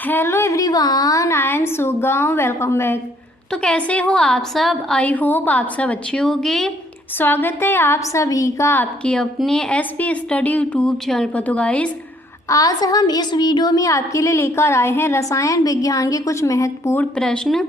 Hello everyone, I am सुगम। Welcome back. तो कैसे हो आप सब? आई होप आप सब अच्छे होंगे। स्वागत है आप सभी का आपके अपने एसपी स्टडी यूट्यूब चैनल पर। तो गाइस, आज हम इस वीडियो में आपके लिए लेकर आए हैं रसायन विज्ञान के कुछ महत्वपूर्ण प्रश्न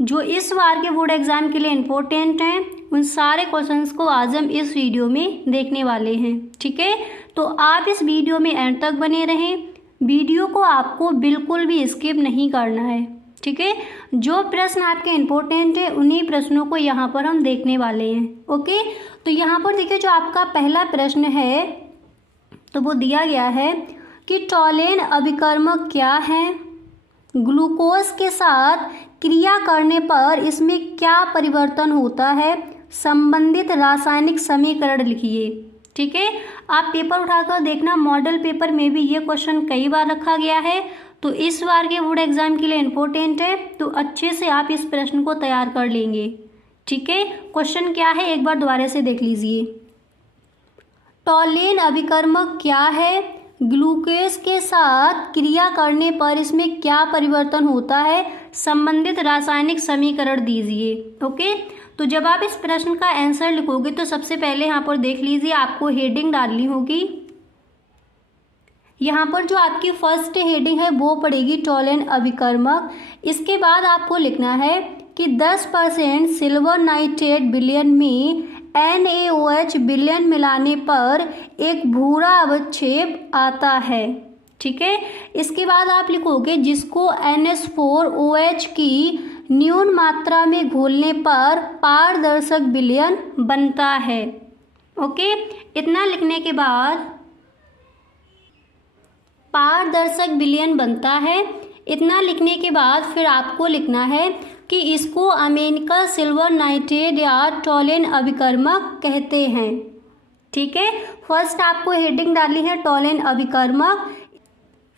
जो इस बार के बोर्ड एग्जाम के लिए इम्पोर्टेंट हैं। उन सारे क्वेश्चंस को आज हम इस वीडियो में देखने वाले हैं। ठीक है, तो आप इस वीडियो में एंड तक बने रहें। वीडियो को आपको बिल्कुल भी स्किप नहीं करना है। ठीक है, जो प्रश्न आपके इम्पोर्टेंट है उन्हीं प्रश्नों को यहाँ पर हम देखने वाले हैं। ओके, तो यहाँ पर देखिए, जो आपका पहला प्रश्न है तो वो दिया गया है कि टॉलेन अभिकर्मक क्या है, ग्लूकोज के साथ क्रिया करने पर इसमें क्या परिवर्तन होता है, संबंधित रासायनिक समीकरण लिखिए। ठीक है, आप पेपर उठाकर देखना, मॉडल पेपर में भी ये क्वेश्चन कई बार रखा गया है, तो इस बार के बोर्ड एग्जाम के लिए इम्पोर्टेंट है, तो अच्छे से आप इस प्रश्न को तैयार कर लेंगे। ठीक है, क्वेश्चन क्या है एक बार दोबारा से देख लीजिए। टॉलेन अभिकर्मक क्या है, ग्लूकोज के साथ क्रिया करने पर इसमें क्या परिवर्तन होता है, संबंधित रासायनिक समीकरण दीजिए। ओके, तो जब आप इस प्रश्न का आंसर लिखोगे तो सबसे पहले यहाँ पर देख लीजिए, आपको हेडिंग डालनी होगी। यहाँ पर जो आपकी फर्स्ट हेडिंग है वो पड़ेगी टॉलेन अभिकर्मक। इसके बाद आपको लिखना है कि 10% सिल्वर नाइट्रेट विलयन में NaOH विलयन मिलाने पर एक भूरा अवक्षेप आता है। ठीक है, इसके बाद आप लिखोगे जिसको NH4OH की न्यून मात्रा में घोलने पर पारदर्शक विलयन बनता है। ओके, इतना लिखने के बाद पारदर्शक विलयन बनता है, इतना लिखने के बाद फिर आपको लिखना है कि इसको अमेरिका सिल्वर नाइट्रेट या टॉलेन अभिकर्मक कहते हैं। ठीक है, फर्स्ट आपको हेडिंग डालनी है टॉलेन अभिकर्मक।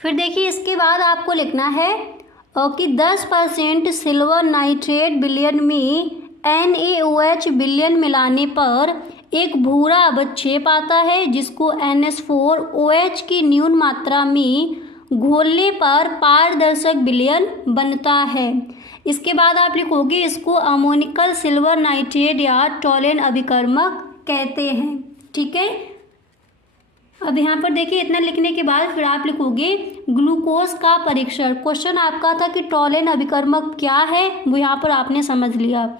फिर देखिए, इसके बाद आपको लिखना है कि 10% सिल्वर नाइट्रेट विलयन में NaOH विलयन मिलाने पर एक भूरा अवक्षेप आता है जिसको NH4OH की न्यून मात्रा में घोलने पर पारदर्शक विलयन बनता है। इसके बाद आप लिखोगे इसको अमोनिकल सिल्वर नाइट्रेट या टॉलेन अभिकर्मक कहते हैं। ठीक है, अब यहाँ पर देखिए, इतना लिखने के बाद फिर आप लिखोगे ग्लूकोज का परीक्षण। क्वेश्चन आपका था कि टॉलेन अभिकर्मक क्या है, वो यहाँ पर आपने समझ लिया।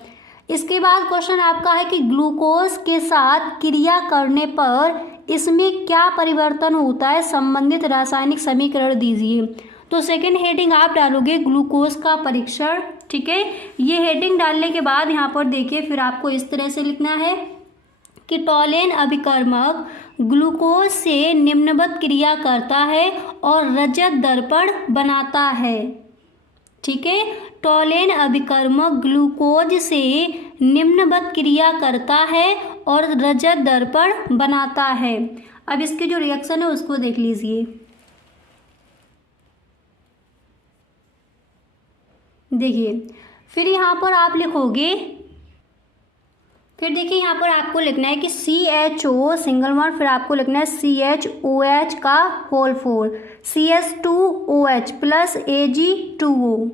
इसके बाद क्वेश्चन आपका है कि ग्लूकोज के साथ क्रिया करने पर इसमें क्या परिवर्तन होता है, संबंधित रासायनिक समीकरण दीजिए। तो सेकंड हेडिंग आप डालोगे ग्लूकोज का परीक्षण। ठीक है, ये हेडिंग डालने के बाद यहाँ पर देखिए फिर आपको इस तरह से लिखना है कि टॉलेन अभिकर्मक ग्लूकोज से निम्नवत क्रिया करता है और रजत दर्पण बनाता है। ठीक है, टॉलेन अभिकर्मक ग्लूकोज से निम्नवत क्रिया करता है और रजत दर्पण बनाता है। अब इसके जो रिएक्शन है उसको देख लीजिए। देखिए, फिर यहाँ पर आप लिखोगे, फिर देखिए यहाँ पर आपको लिखना है कि CHO सिंगल वन, फिर आपको लिखना है CHOH का होल 4, CS2OH प्लस Ag2O।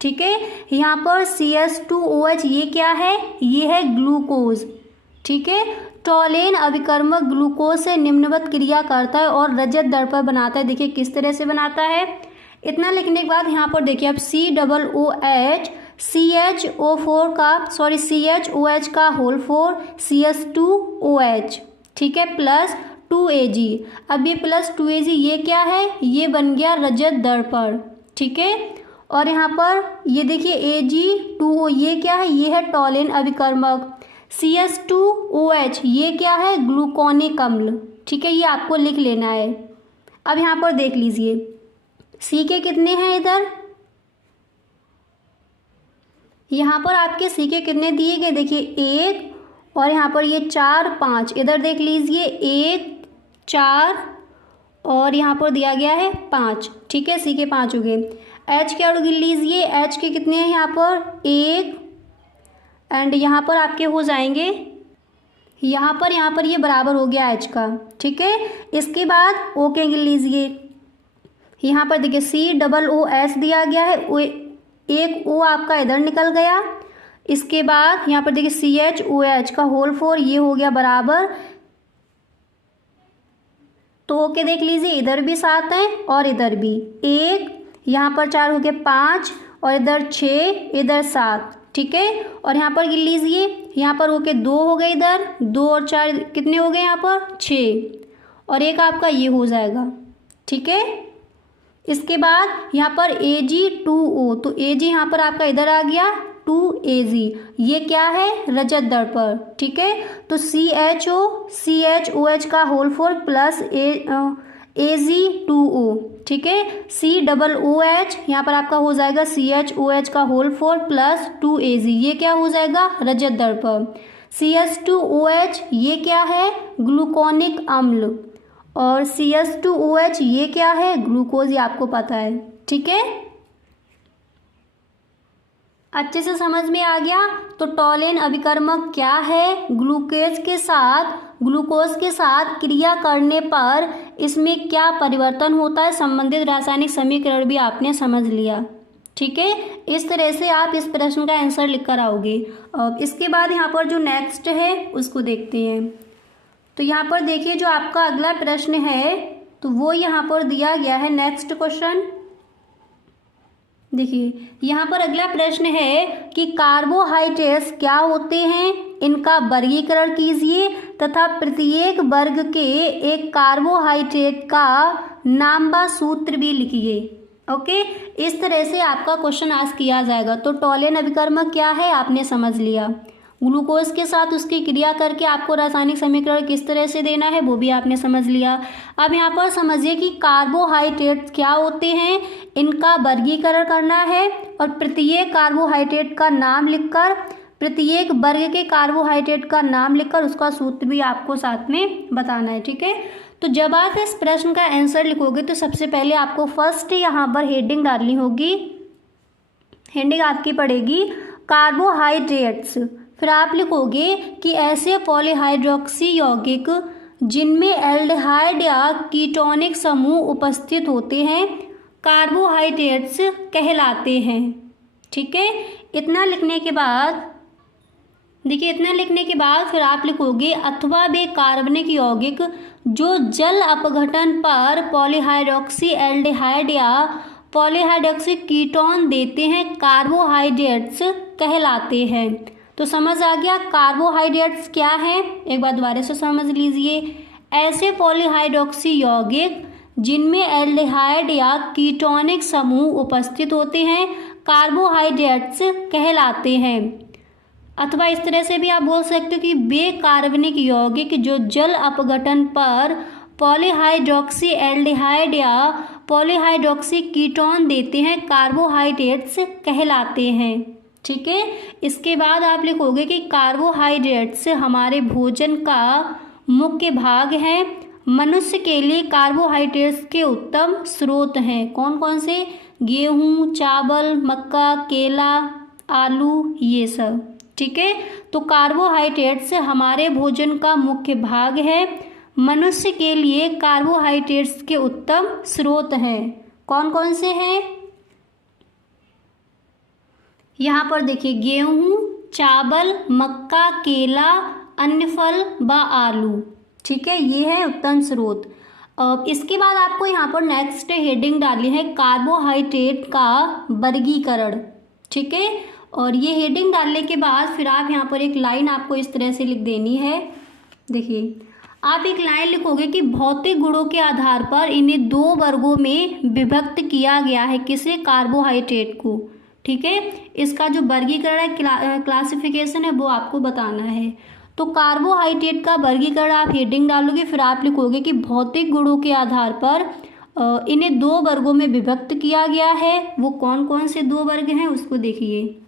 ठीक है, यहाँ पर CS2OH ये क्या है, ये है ग्लूकोज। ठीक है, टॉलेन अभिकर्मक ग्लूकोज से निम्नवत क्रिया करता है और रजत दर्पण बनाता है। देखिए किस तरह से बनाता है। इतना लिखने के बाद यहाँ पर देखिए अब COOH CHOH का होल 4 CS2OH। ठीक है, प्लस 2Ag। अब ये प्लस 2Ag ये क्या है, ये बन गया रजत दर्पण। ठीक है, और यहाँ पर ये देखिए Ag2O ये क्या है, ये है टॉलेन अभिकर्मक। CS2OH ये क्या है, ग्लूकोनिक अम्ल। ठीक है, ये आपको लिख लेना है। अब यहाँ पर देख लीजिए सी के कितने हैं, इधर यहाँ पर आपके सी के कितने दिए गए, देखिए 1, और यहाँ पर ये 4 5, इधर देख लीजिए 1 4 और यहाँ पर दिया गया है 5। ठीक है, सी के 5 हो गए। एच के और गिन लीजिए, एच के कितने हैं यहाँ पर 1, एंड यहाँ पर आपके हो जाएंगे यहाँ पर ये बराबर हो गया एच का। ठीक है, इसके बाद ओ के गिन लीजिए, यहाँ पर देखिए COOH दिया गया है, एक O आपका इधर निकल गया। इसके बाद यहाँ पर देखिए CHOH का होल 4 ये हो गया बराबर, तो ओके देख लीजिए, इधर भी 7 है और इधर भी 1, यहाँ पर 4 हो गए 5 और इधर 6, इधर 7, ठीक है। और यहाँ पर गिन लीजिए, यहाँ पर ओके 2 हो गए, इधर 2 और 4 कितने हो गए, यहाँ पर 6 और एक आपका ये हो जाएगा, ठीक है। इसके बाद यहाँ पर Ag2O, तो Ag यहाँ पर आपका इधर आ गया 2Ag, ये क्या है, रजत दर्पण, ठीक है। तो CHOH का होल 4 प्लस Ag2O, ठीक है। COOH यहाँ पर आपका हो जाएगा CHOH का होल 4 प्लस 2Ag, ये क्या हो जाएगा, रजत दर्पण। CH2OH ये क्या है, ग्लूकोनिक अम्ल, और CH2OH ये क्या है, ग्लूकोज, ये आपको पता है, ठीक है। अच्छे से समझ में आ गया। तो टॉलेन अभिकर्मक क्या है, ग्लूकोज के साथ क्रिया करने पर इसमें क्या परिवर्तन होता है, संबंधित रासायनिक समीकरण भी आपने समझ लिया, ठीक है। इस तरह से आप इस प्रश्न का आंसर लिख कर आओगे। अब इसके बाद यहाँ पर जो नेक्स्ट है उसको देखते हैं। तो यहाँ पर देखिए जो आपका अगला प्रश्न है तो वो यहाँ पर दिया गया है, नेक्स्ट क्वेश्चन देखिए। यहाँ पर अगला प्रश्न है कि कार्बोहाइड्रेट्स क्या होते हैं, इनका वर्गीकरण कीजिए तथा प्रत्येक वर्ग के एक कार्बोहाइड्रेट का नाम व सूत्र भी लिखिए। ओके, इस तरह से आपका क्वेश्चन आज किया जाएगा। तो टॉलेन अभिकर्मक क्या है आपने समझ लिया, ग्लूकोज के साथ उसकी क्रिया करके आपको रासायनिक समीकरण किस तरह से देना है वो भी आपने समझ लिया। अब यहाँ पर समझिए कि कार्बोहाइड्रेट क्या होते हैं, इनका वर्गीकरण करना है और प्रत्येक कार्बोहाइड्रेट का नाम लिखकर, प्रत्येक वर्ग के कार्बोहाइड्रेट का नाम लिखकर उसका सूत्र भी आपको साथ में बताना है, ठीक है। तो जब आप इस प्रश्न का आंसर लिखोगे तो सबसे पहले आपको फर्स्ट यहाँ पर हेडिंग डालनी होगी। हेडिंग आपकी पड़ेगी कार्बोहाइड्रेट्स, फिर आप लिखोगे कि ऐसे पॉलीहाइड्रोक्सी यौगिक जिनमें एल्डिहाइड या कीटोनिक समूह उपस्थित होते हैं कार्बोहाइड्रेट्स कहलाते हैं, ठीक है। इतना लिखने के बाद देखिए, इतना लिखने के बाद फिर आप लिखोगे अथवा वे कार्बनिक यौगिक जो जल अपघटन पर पॉलीहाइड्रोक्सी एल्डिहाइड या पॉलीहाइड्रोक्सी कीटोन देते हैं कार्बोहाइड्रेट्स कहलाते हैं। तो समझ आ गया कार्बोहाइड्रेट्स क्या है, एक बार दोबारा से समझ लीजिए। ऐसे पॉलीहाइड्रोक्सी यौगिक जिनमें एल्डिहाइड या कीटोनिक समूह उपस्थित होते हैं कार्बोहाइड्रेट्स कहलाते हैं। अथवा इस तरह से भी आप बोल सकते हो कि वे कार्बनिक यौगिक जो जल अपघटन पर पॉलीहाइड्रोक्सी एल्डिहाइड या पॉलीहाइड्रोक्सी कीटोन देते हैं कार्बोहाइड्रेट्स कहलाते हैं, ठीक है। इसके बाद आप लिखोगे कि कार्बोहाइड्रेट्स हमारे भोजन का मुख्य भाग है। मनुष्य के लिए कार्बोहाइड्रेट्स के उत्तम स्रोत हैं। कौन कौन से, गेहूँ, चावल, मक्का, केला, आलू, ये सब, ठीक है। तो कार्बोहाइड्रेट्स हमारे भोजन का मुख्य भाग है। मनुष्य के लिए कार्बोहाइड्रेट्स के उत्तम स्रोत हैं। कौन कौन से हैं, यहाँ पर देखिए गेहूँ, चावल, मक्का, केला, अन्य फल व आलू, ठीक है, ये है उत्तम स्रोत। अब इसके बाद आपको यहाँ पर नेक्स्ट हेडिंग डाली है कार्बोहाइड्रेट का वर्गीकरण, ठीक है। और ये हेडिंग डालने के बाद फिर आप यहाँ पर एक लाइन आपको इस तरह से लिख देनी है। देखिए आप एक लाइन लिखोगे कि भौतिक गुणों के आधार पर इन्हें 2 वर्गों में विभक्त किया गया है, किसे, कार्बोहाइड्रेट को, ठीक है। इसका जो वर्गीकरण है, क्लासिफिकेशन है, वो आपको बताना है। तो कार्बोहाइड्रेट का वर्गीकरण आप हेडिंग डालोगे, फिर आप लिखोगे कि भौतिक गुणों के आधार पर इन्हें 2 वर्गों में विभक्त किया गया है। वो कौन कौन से 2 वर्ग हैं उसको देखिए।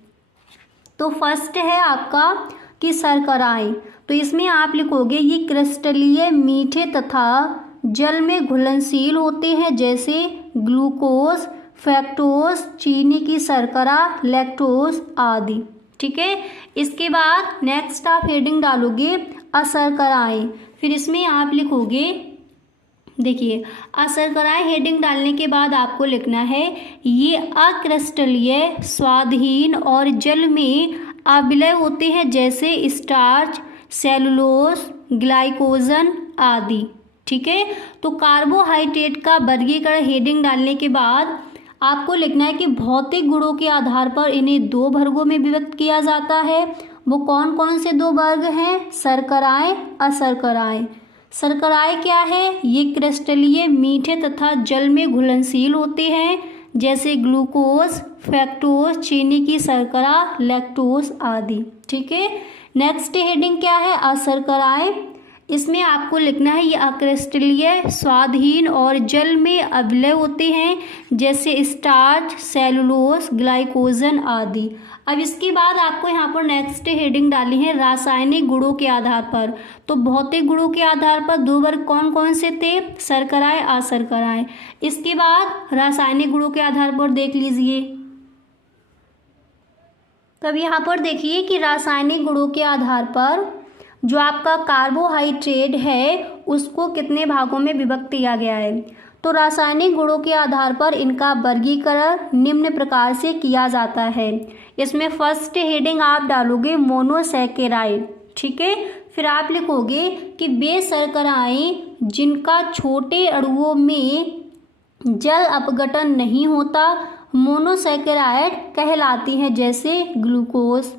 तो फर्स्ट है आपका कि शर्कराएं, तो इसमें आप लिखोगे ये क्रिस्टलीय, मीठे तथा जल में घुलनशील होते हैं, जैसे ग्लूकोज, फ्रक्टोज, चीनी की शर्करा, लैक्टोज आदि, ठीक है। इसके बाद नेक्स्ट आप हेडिंग डालोगे अशर्कराएं, फिर इसमें आप लिखोगे देखिए, अशर्कराएं हेडिंग डालने के बाद आपको लिखना है ये अक्रिस्टलीय, स्वादहीन और जल में अविलय होते हैं, जैसे स्टार्च, सेलुलोज, ग्लाइकोजन आदि। ठीक है, तो कार्बोहाइड्रेट का वर्गीकरण हेडिंग डालने के बाद आपको लिखना है कि भौतिक गुणों के आधार पर इन्हें दो वर्गों में विभक्त किया जाता है। वो कौन कौन से दो वर्ग हैं? शर्कराएं, अशर्कराएं। शर्कराएं क्या है? ये क्रिस्टलीय, मीठे तथा जल में घुलनशील होते हैं, जैसे ग्लूकोज, फ्रक्टोज, चीनी की शर्करा, लैक्टोज आदि। ठीक है, नेक्स्ट हेडिंग क्या है? अशर्कराएं। इसमें आपको लिखना है ये अक्रिस्टलीय, स्वादहीन और जल में अविलय होते हैं, जैसे स्टार्च, सेलुलोज, ग्लाइकोजन आदि। अब इसके बाद आपको यहाँ पर नेक्स्ट हेडिंग डाली है रासायनिक गुणों के आधार पर। तो भौतिक गुणों के आधार पर दो वर्ग कौन कौन से थे? शर्कराएं, अशर्कराएं। इसके बाद रासायनिक गुणों के आधार पर देख लीजिए। तब यहाँ पर देखिए कि रासायनिक गुणों के आधार पर जो आपका कार्बोहाइड्रेट है उसको कितने भागों में विभक्त किया गया है। तो रासायनिक गुणों के आधार पर इनका वर्गीकरण निम्न प्रकार से किया जाता है। इसमें फर्स्ट हेडिंग आप डालोगे मोनोसैकेराइड। ठीक है, फिर आप लिखोगे कि वे शर्कराएं जिनका छोटे अणुओं में जल अपघटन नहीं होता मोनोसैकेराइड कहलाती हैं, जैसे ग्लूकोज,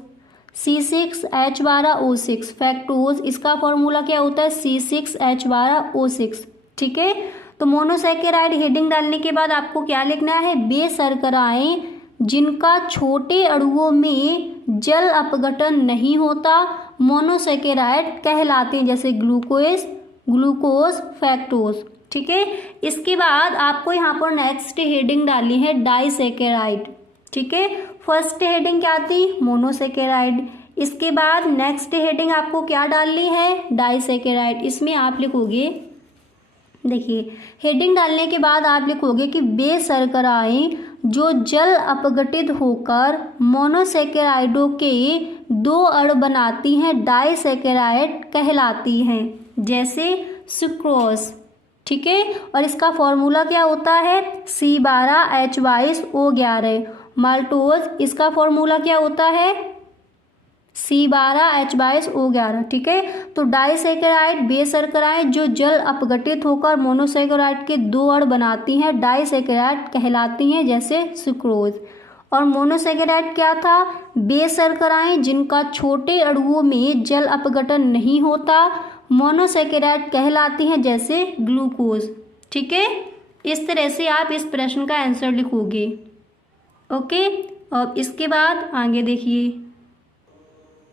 C6H12O6, फ्रक्टोज, इसका फॉर्मूला क्या होता है? C6H12O6। ठीक है, तो मोनोसैकेराइड हेडिंग डालने के बाद आपको क्या लिखना है? वे शर्कराएं जिनका छोटे अणुओं में जल अपघटन नहीं होता मोनोसैकेराइड कहलाते हैं, जैसे ग्लूकोज, फ्रक्टोज। ठीक है, इसके बाद आपको यहाँ पर नेक्स्ट हेडिंग डालनी है डाइसैकेराइड। ठीक है, फर्स्ट हेडिंग क्या थी? मोनोसैकेराइड। इसके बाद नेक्स्ट हेडिंग आपको क्या डालनी है? डाइसैकेराइड। इसमें आप लिखोगे, देखिए हेडिंग डालने के बाद आप लिखोगे कि वे शर्कराएं जो जल अपघटित होकर मोनोसैकेराइडों के दो अणु बनाती हैं डाइसैकेराइड कहलाती हैं, जैसे सुक्रोज। ठीक है, और इसका फॉर्मूला क्या होता है? C12H22O11। माल्टोज, इसका फॉर्मूला क्या होता है? C12H22O11। ठीक है, तो डाइसैकेराइड वे शर्कराएं जो जल अपघटित होकर मोनोसैकेराइड के दो अणु बनाती हैं डाइसैकेराइड कहलाती हैं, जैसे सुक्रोज। और मोनोसैकेराइड क्या था? वे शर्कराएं जिनका छोटे अणुओं में जल अपघटन नहीं होता मोनोसैकेराइड कहलाती हैं, जैसे ग्लूकोज। ठीक है, इस तरह से आप इस प्रश्न का आंसर लिखोगे। ओके, अब इसके बाद आगे देखिए।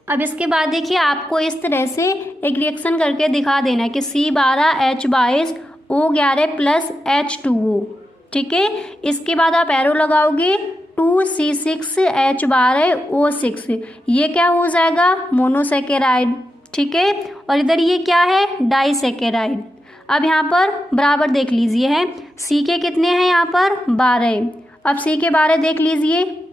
अब इसके बाद देखिए आपको इस तरह से एक रिएक्शन करके दिखा देना है कि C12H22O11 प्लस H2O। ठीक है, इसके बाद आप एरो लगाओगे 2C6H12O6। ये क्या हो जाएगा? मोनोसैकेराइड। ठीक है, और इधर ये क्या है? डाइसैकेराइड। अब यहाँ पर बराबर देख लीजिए है, C के कितने हैं यहाँ पर? 12। अब C के 12 देख लीजिए,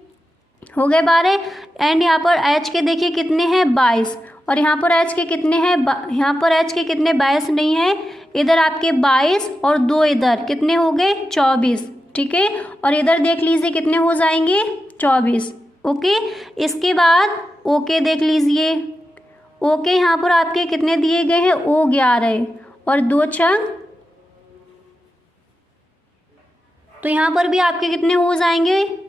हो गए 12। एंड यहाँ पर H के देखिए कितने हैं? 22। और यहाँ पर H के कितने हैं? यहाँ पर H के कितने? 22 नहीं है, इधर आपके 22 और 2 इधर कितने हो गए? 24। ठीक है, और इधर देख लीजिए कितने हो जाएंगे? 24। ओके, इसके बाद ओके देख लीजिए। ओके यहाँ पर आपके कितने दिए गए हैं? O11 और 2 छंग, तो यहाँ पर भी आपके कितने हो जाएंगे?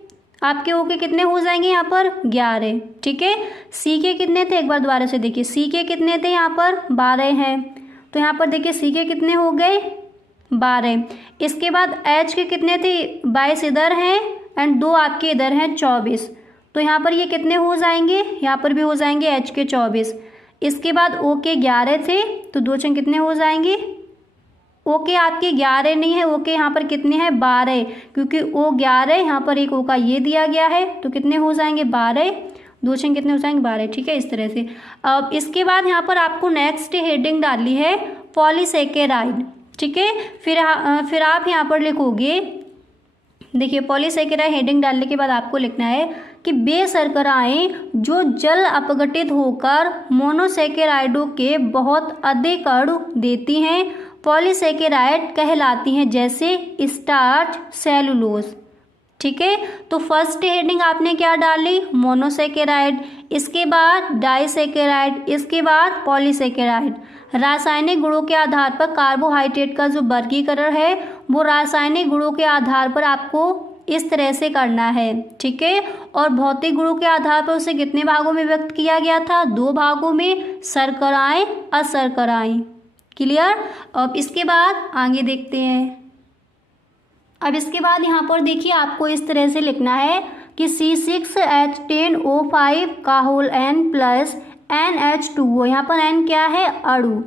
आपके ओके कितने हो जाएंगे यहाँ पर? 11। ठीक है, सी के कितने थे? एक बार दोबारा से देखिए, सी के कितने थे यहाँ पर? 12 हैं, तो यहाँ पर देखिए सी के कितने हो गए? 12। इसके बाद एच के कितने थे? 22 इधर हैं एंड 2 आपके इधर हैं 24, तो यहाँ पर ये कितने हो जाएंगे? यहाँ पर भी हो जाएंगे एच के 24। इसके बाद ओ के 11 थे, तो 2 छंग कितने हो जाएंगे? ओ के आपके 11 नहीं है, ओ के यहाँ पर कितने हैं? 12, क्योंकि ओ 11 यहाँ पर एक ओ का ये दिया गया है, तो कितने हो जाएंगे? 12। 2 छंग कितने हो जाएंगे? 12। ठीक है, इस तरह से। अब इसके बाद यहाँ पर आपको नेक्स्ट हेडिंग डाली है पॉलीसैकेराइड। ठीक है, फिर आप यहाँ पर लिखोगे, देखिए पॉलीसैकेराइड हेडिंग डालने के बाद आपको लिखना है कि वे शर्कराएं जो जल अपघटित होकर मोनोसैकेराइडों के बहुत अधिक अणु देती हैं पॉलीसेकेराइड कहलाती हैं, जैसे स्टार्च, सेलुलोज। ठीक है, तो फर्स्ट हेडिंग आपने क्या डाली, मोनोसेकेराइड, इसके बाद डाइसेकेराइड, इसके बाद पॉलीसेकेराइड। रासायनिक गुणों के आधार पर कार्बोहाइड्रेट का जो वर्गीकरण है वो रासायनिक गुणों के आधार पर आपको इस तरह से करना है। ठीक है, और भौतिक गुणों के आधार पर उसे कितने भागों में व्यक्त किया गया था, 2 भागों में, शर्कराएं, अशर्कराएं। क्लियर। अब इसके बाद आगे देखते हैं। अब इसके बाद यहाँ पर देखिए आपको इस तरह से लिखना है कि C6H10O5 का होल N प्लस NH2O, यहाँ पर N क्या है, अणु।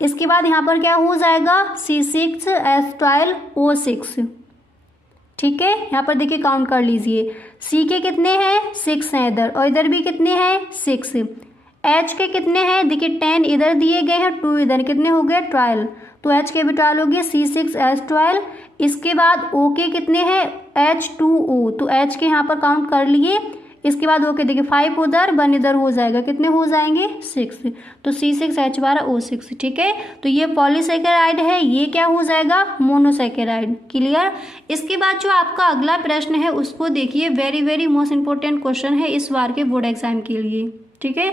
इसके बाद यहाँ पर क्या हो जाएगा, C6H12O6। ठीक है, यहाँ पर देखिए काउंट कर लीजिए, C के कितने हैं, 6 हैं इधर, और इधर भी कितने हैं, 6। H के कितने हैं, देखिए 10 इधर दिए गए हैं, 2 इधर, कितने हो गए, 12। तो H के भी 12 हो गए, C6H12। इसके बाद O के कितने हैं, H2O, तो H के यहाँ पर काउंट कर लिए। इसके बाद O के देखिए 5 उधर, 1 इधर हो जाएगा, कितने हो जाएंगे, 6। तो C6H12O6। ठीक है, तो ये पॉलीसेकेराइड है, ये क्या हो जाएगा, मोनोसेकेराइड। क्लियर। इसके बाद जो आपका अगला प्रश्न है उसको देखिए, very very most important question है इस बार के बोर्ड एग्जाम के लिए। ठीक है,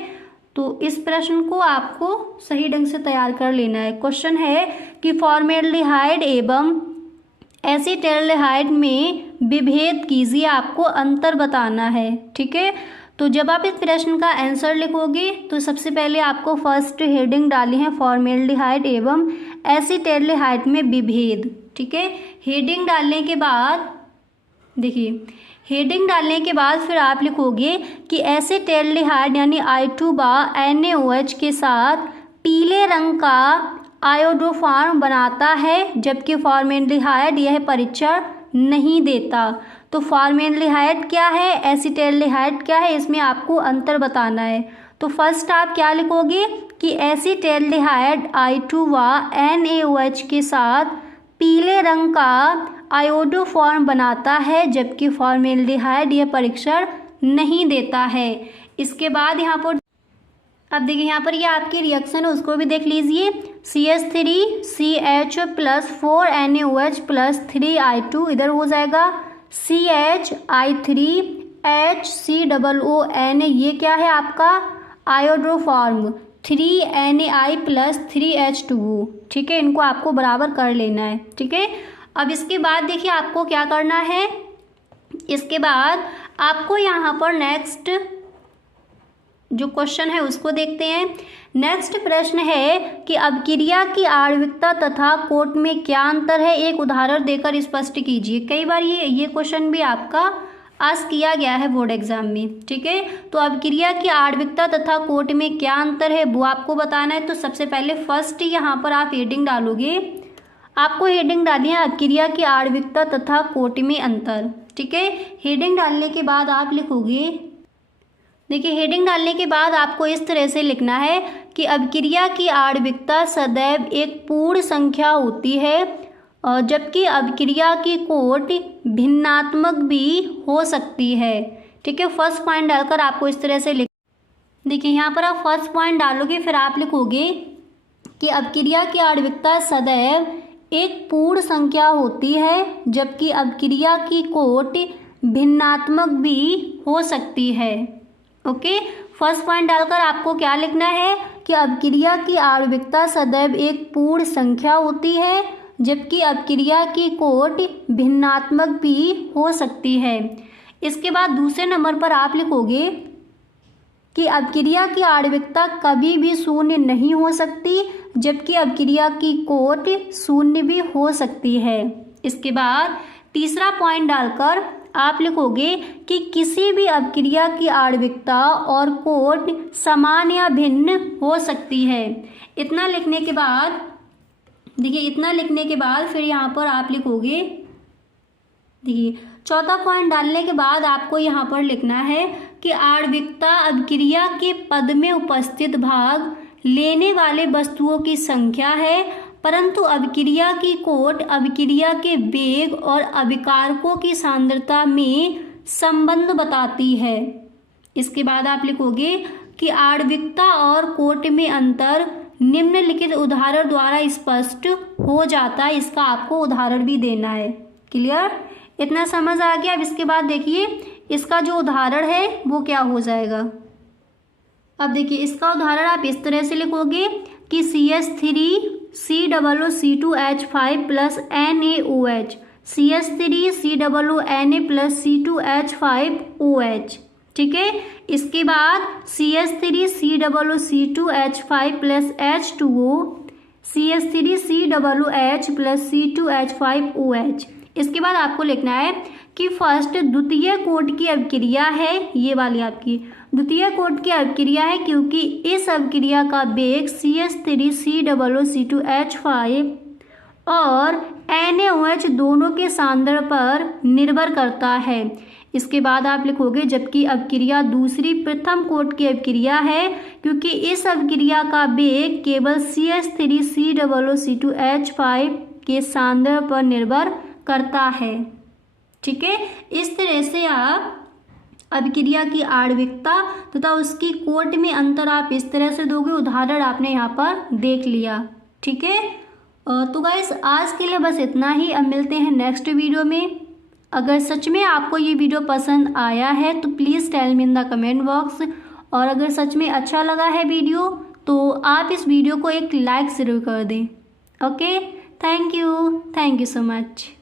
तो इस प्रश्न को आपको सही ढंग से तैयार कर लेना है। क्वेश्चन है कि फॉर्मेल्डिहाइड एवं एसीटल्डिहाइड में विभेद कीजिए, आपको अंतर बताना है। ठीक है, तो जब आप इस प्रश्न का आंसर लिखोगे तो सबसे पहले आपको फर्स्ट हेडिंग डाली है फॉर्मेल्डिहाइड एवं एसीटल्डिहाइड में विभेद। ठीक है, हेडिंग डालने के बाद देखिए, हेडिंग डालने के बाद फिर आप लिखोगे कि एसीटल्डिहाइड यानी I2 NaOH के साथ पीले रंग का आयोडोफॉर्म बनाता है, जबकि फॉर्मेल्डिहाइड यह परीक्षण नहीं देता। तो फॉर्मेल्डिहाइड क्या है, एसीटल्डिहाइड क्या है, इसमें आपको अंतर बताना है। तो फर्स्ट आप क्या लिखोगे कि एसीटल्डिहाइड I2 NaOH के साथ पीले रंग का आयोडोफॉर्म बनाता है, जबकि फॉर्मेल्डिहाइड यह परीक्षण नहीं देता है। इसके बाद यहाँ पर अब देखिए, यहाँ पर ये आपकी रिएक्शन है उसको भी देख लीजिए। CH3CH plus 4 NaOH plus 3I2 इधर हो जाएगा CHI3HCOON, ये क्या है आपका आयोडोफॉर्म, 3Na प्लस 3H2O। ठीक है, इनको आपको बराबर कर लेना है। ठीक है, अब इसके बाद देखिए आपको क्या करना है, इसके बाद आपको यहाँ पर नेक्स्ट जो क्वेश्चन है उसको देखते हैं। नेक्स्ट प्रश्न है कि अभिक्रिया की आणविकता तथा कोट में क्या अंतर है, एक उदाहरण देकर स्पष्ट कीजिए। कई बार ये क्वेश्चन भी आपका आस्क किया गया है बोर्ड एग्जाम में। ठीक है, तो अभिक्रिया की आणविकता तथा कोट में क्या अंतर है वो आपको बताना है। तो सबसे पहले फर्स्ट यहाँ पर आप हेडिंग डालोगे, आपको हेडिंग डालनी है अभिक्रिया की आणविकता तथा कोट में अंतर। ठीक है, हेडिंग डालने के बाद आप लिखोगे, देखिए हेडिंग डालने के बाद आपको इस तरह से लिखना है कि अभिक्रिया की आणविकता सदैव एक पूर्ण संख्या होती है, जबकि अभिक्रिया की कोट भिन्नात्मक भी हो सकती है। ठीक है, फर्स्ट पॉइंट डालकर आपको इस तरह से देखिए यहाँ पर आप फर्स्ट पॉइंट डालोगे, फिर आप लिखोगे कि अभिक्रिया की आणविकता सदैव एक पूर्ण संख्या होती है, जबकि अभिक्रिया की कोट भिन्नात्मक भी हो सकती है। ओके, फर्स्ट पॉइंट डालकर आपको क्या लिखना है कि अभिक्रिया की आणविकता सदैव एक पूर्ण संख्या होती है, जबकि अभिक्रिया की कोट भिन्नात्मक भी हो सकती है। इसके बाद दूसरे नंबर पर आप लिखोगे कि अभिक्रिया की आणविकता कभी भी शून्य नहीं हो सकती, जबकि अभिक्रिया की कोट शून्य भी हो सकती है। इसके बाद तीसरा पॉइंट डालकर आप लिखोगे कि किसी भी अभिक्रिया की आणविकता और कोट समान या भिन्न हो सकती है। इतना लिखने के बाद देखिए, इतना लिखने के बाद फिर यहाँ पर आप लिखोगे, देखिए चौथा पॉइंट डालने के बाद आपको यहाँ पर लिखना है कि आणविकता अभिक्रिया के पद में उपस्थित भाग लेने वाले वस्तुओं की संख्या है, परंतु अभिक्रिया की कोट अभिक्रिया के वेग और अभिकारकों की सांद्रता में संबंध बताती है। इसके बाद आप लिखोगे कि आणविकता और कोट में अंतर निम्नलिखित उदाहरण द्वारा स्पष्ट हो जाता है। इसका आपको उदाहरण भी देना है। क्लियर? इतना समझ आ गया। अब इसके बाद देखिए इसका जो उदाहरण है वो क्या हो जाएगा। अब देखिए इसका उदाहरण आप इस तरह से लिखोगे कि CH3COO2H5 plus NaOH, CH3COONA plus C2H5OH। ठीक है, इसके बाद CH3COO2H5 plus H2O, CH3COOH plus C2H5OH। इसके बाद आपको लिखना है कि फर्स्ट द्वितीय कोट की अभिक्रिया है, ये वाली आपकी द्वितीय कोट की अभिक्रिया है क्योंकि इस अभिक्रिया का वेग CH3COOC2H5 और NaOH दोनों के सांद्रण पर निर्भर करता है। इसके बाद आप लिखोगे जबकि अभिक्रिया दूसरी प्रथम कोट की अभिक्रिया है क्योंकि इस अभिक्रिया का वेग केवल CH3COOC2H5 के सांद्रण पर निर्भर करता है। ठीक है, इस तरह से आप अभिक्रिया की आणविकता तथा उसकी कोट में अंतर आप इस तरह से दोगे। उदाहरण आपने यहाँ पर देख लिया। ठीक है, तो गाइस आज के लिए बस इतना ही। अब मिलते हैं नेक्स्ट वीडियो में। अगर सच में आपको ये वीडियो पसंद आया है तो please tell me in the comment box, और अगर सच में अच्छा लगा है वीडियो तो आप इस वीडियो को एक लाइक ज़रूर कर दें। Okay, thank you so much.